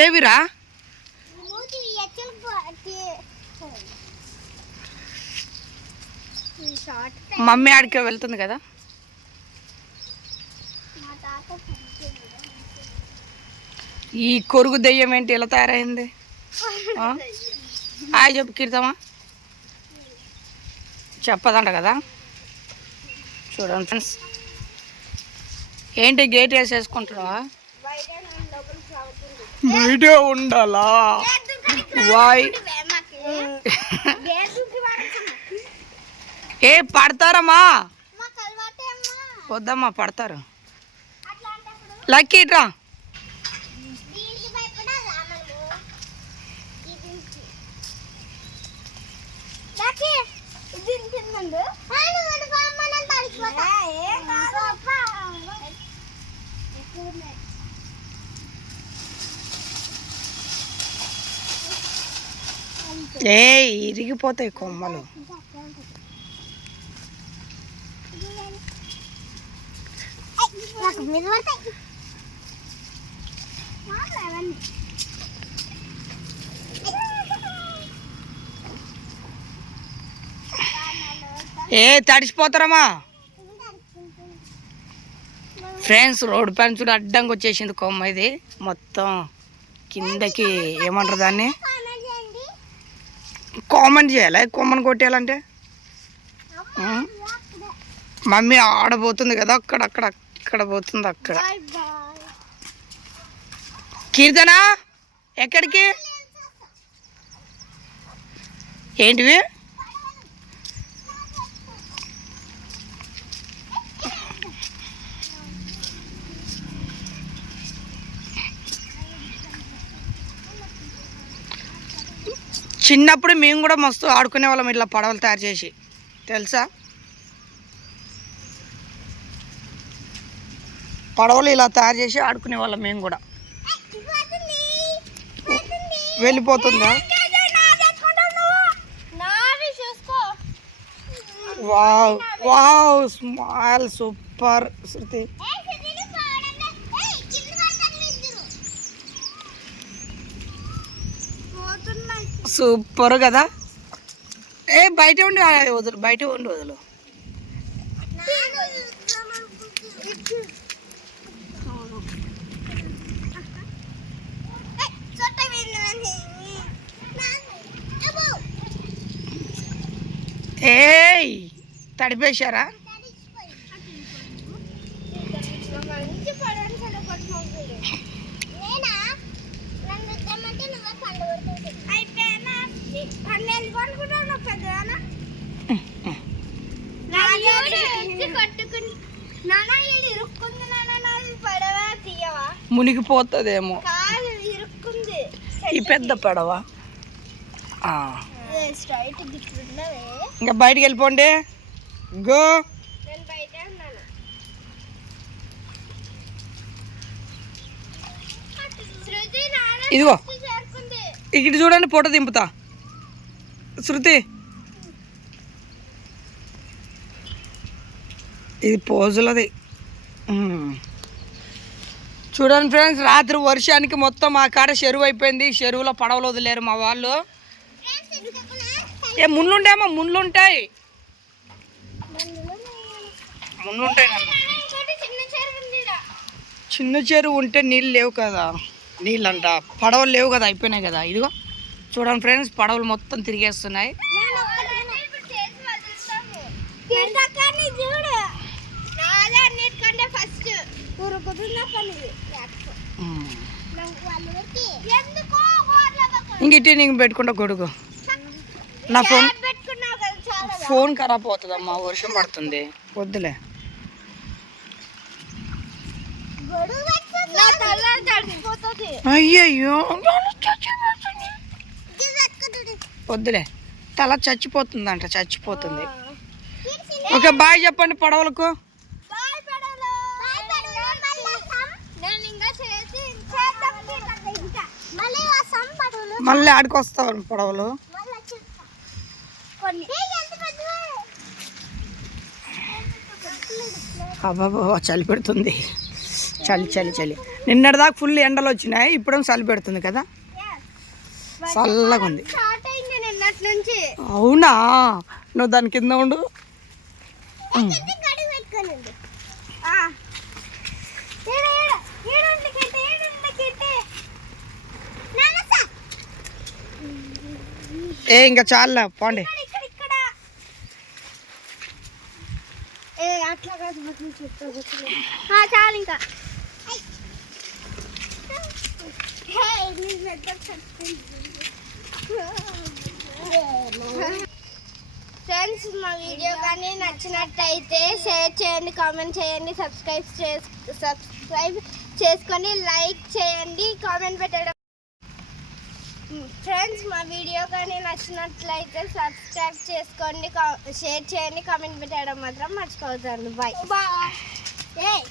ఏవిరా? Mummy ఆడికే వెళ్తుంది కదా? ఈ కొరుగు దెయ్యం ఏంటి? ఇలా తయారైంది? ఆ? హాయ్ చెప్పు కీర్తమా? చెప్పదంట కదా? చూడండి ఫ్రెండ్స్ ఏంటి గేట్ వేసేసుకుంటున్నావా? వీడియో ఉండాలా? వాయ్ ఏ పడతారమ్మా? వద్దమ్మా పడతారు. అట్లాంటప్పుడు లక్కీ ఇట్రా దీనికి భయపడాలా మనము ఈ దీనికి లక్కీ దీని కిందండు ఆయన మన బామ్మ నేను తడిచిపోతా ఏ కాదు అప్ప ఏ ఇరిగిపోతాయి కొమ్మలు. ఏ తడిసిపోతారమ్మా. ఫ్రెండ్స్ రోడ్డు పైన చూడు అడ్డంగా వచ్చేసింది కొమ్మ ఇది. మొత్తం కిందకి ఏమంటారు దాన్ని? కామెంట్ చేయాలి? కొమ్మను కొట్టేయాలంటే? మమ్మీ ఆడబోతుంది కదా అక్కడ అక్కడ అక్కడ పోతుంది అక్కడ. కీర్తన ఎక్కడికి? ఏంటివి? చిన్నప్పుడు మేము కూడా మస్తు ఆడుకునే వాళ్ళం ఇట్లా పడవలు తయారు చేసి. తెలుసా? పడవలు ఇలా తయారు చేసి ఆడుకునే వాళ్ళం మేము కూడా. వెళ్ళిపోతుందా? Wow wow smile super Shruti. Super కదా? ఏ బయట ఉండి ఆ, వదులు బయట ఉండి వదులు. ఏయ్ తడిపేశారా? మునిగిపోతుందేమో. ఈ పెద్ద పడవ. ఇంకా బయటికి వెళ్ళిపోండి. గో. ఇదిగో. ఇక్కడ చూడండి ఫోటో దింపుతా. శృతి. ఇది పోజులది. చూడండి ఫ్రెండ్స్ రాత్రి వర్షానికి మొత్తం మా కాడ చెరువు అయిపోయింది. చెరువులో పడవలు వదిలేరు మా వాళ్ళు. ఏ ముళ్ళుంటాయమ్మా ముళ్ళుంటాయి. ముళ్ళుంటాయి చిన్న చెరువు చిన్న చెరువు ఉంటే నీళ్ళు లేవు కదా. నీళ్ళంట. పడవలు లేవు కదా అయిపోయినాయి కదా. ఇదిగో చూడండి ఫ్రెండ్స్ పడవలు మొత్తం తిరిగేస్తున్నాయి. అన్నిటికంటే ఫస్ట్ ఎందుకో గోర్ల పక్కన? ఇంక ఇటు నీకు పెట్టుకుంటా కొడుకు. నా ఫోన్ ఫోన్ ఖరాబ్ అవుతుందమ్మా వర్షం పడుతుంది. వద్దులే. అయ్యయ్యో. వద్దులే. తల చచ్చిపోతుందంట చచ్చిపోతుంది. ఓకే బాయ్ చెప్పండి పడవలకు బాయ్ పెడలు బాయ్ పెడలు నేను ఇంకా చేసి చేద్దాం కీర్తక్క ఇంకా మళ్ళీ వస్తాం పడవలు మళ్ళీ ఆడుకొస్తావు పడవలు. అబ్బాబో చలి పెడుతుంది. చలి చలి చలి. నిన్నటిదాకా ఫుల్ ఎండలు వచ్చినాయి ఇప్పుడు చలి పెడుతుంది కదా? చల్లగా ఉంది అవునా? నువ్వు దాని కింద ఉండు. ఏ ఇంకా చాలా పోండి. చాలు ఇంకా. ఫ్రెండ్స్ మా వీడియో కానీ నచ్చినట్టయితే షేర్ చేయండి కామెంట్ చేయండి సబ్స్క్రైబ్ చేస్ సబ్స్క్రైబ్ చేసుకొని లైక్ చేయండి కామెంట్ పెట్టడం ఫ్రెండ్స్ మా వీడియో కానీ నచ్చినట్లయితే సబ్స్క్రైబ్ చేసుకోండి షేర్ చేయండి కామెంట్ పెట్టడం మాత్రం మర్చిపోతాను బాయ్ బాయ్